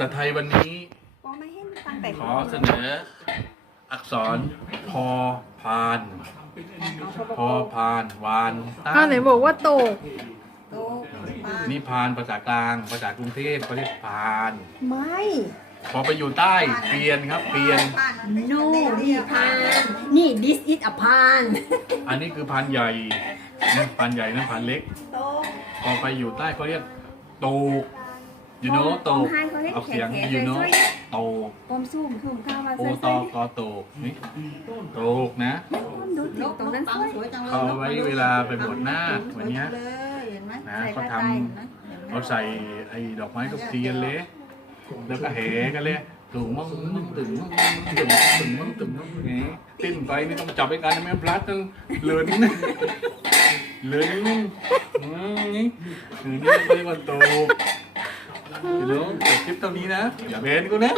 ษาไทยวันนี้ก็ไม่ให้ตั้งแต่ขอเสนอ อักษรพอพาน พอพานวานตั้อ้าวไหนบอกว่าโตกโตบ้านนี่พานภาษากลางภาษากรุงเทพเขาเรียกพาน ไม่พอไปอยู่ใต้เปลี่ยนครับเปลี่ยนบ้านมันเป็น no เรีนี่ยพานนี่ this is a พานอันนี้คือพานใหญ่นะพานใหญ่นะพานเล็กโตพอไปอยู่ใต้เขาเรียกโตก you know โตกออกเสียง you know โตกกอมซุ่มซุ่มข้าวมาโอใส่ตอกอโตกนี่โตกนะดูติดตรงนั้นปังด้วยสวยจังเลยเขาเอาไว้เวลาไปบวชหน้าควันเนี้ยเลยเห็นไหมนะใส่เขาผ้าทไตรเห็นไหมำเขาใส่ไอ้ดอกไม้ทุกเทียนเลยแล้วก็แห่กันเลยตึงมั่งมั่งตึงมั่งตึงตึงมั่งตึงมั่งอย่างนี้ติ้นไปนี่ต้องจับไอ้กันนะแม่พลัดต้องเลือนนะเลือนนี่อืมนี่คือนี่ไม่ใช่วันโต เดี๋ยวจบคลิปตรงนี้นะ อย่าเบนกูนะ